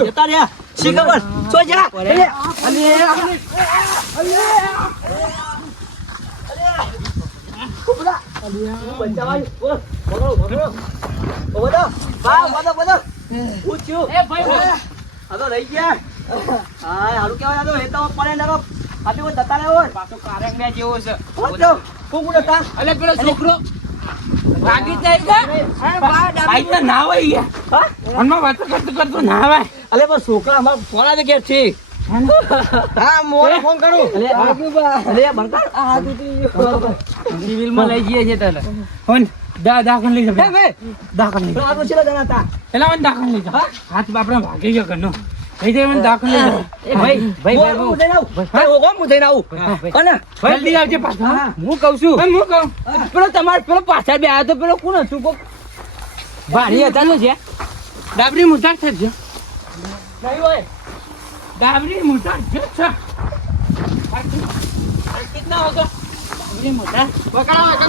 જતા રહ્યા શીખબર છો જા છોકરો લાગી જાય ના હોય વાતો કરતો ના હોય અલે પણ છોકરા અમારા ફોન આવે કે છે હા મોરે ફોન કરું અલે બંકા આ સિવિલ માં લઈ જઈએ છે તને ફોન દાખલ લઈ જા હે દાખલ લઈ આ રોચલા જણા તા એલા મને દાખલ લઈ જા હાથ બાપરા ભાગી ગયો ઘરનો થઈ જાય મને દાખલ લઈ જા એ ભાઈ હું જઈને આવું અને જલ્દી આવજે પાછા હું કહું છું હું કહું પેલો તમાર પેલો પાછળ બે આવ્યો તો પેલો કોણ હતું કો ભારી હતા ને છે ડાબરી મુટાર છે નહીં હોય ડાબરી મુટાર છે કેટલા વાગે ડાબરી મુટાર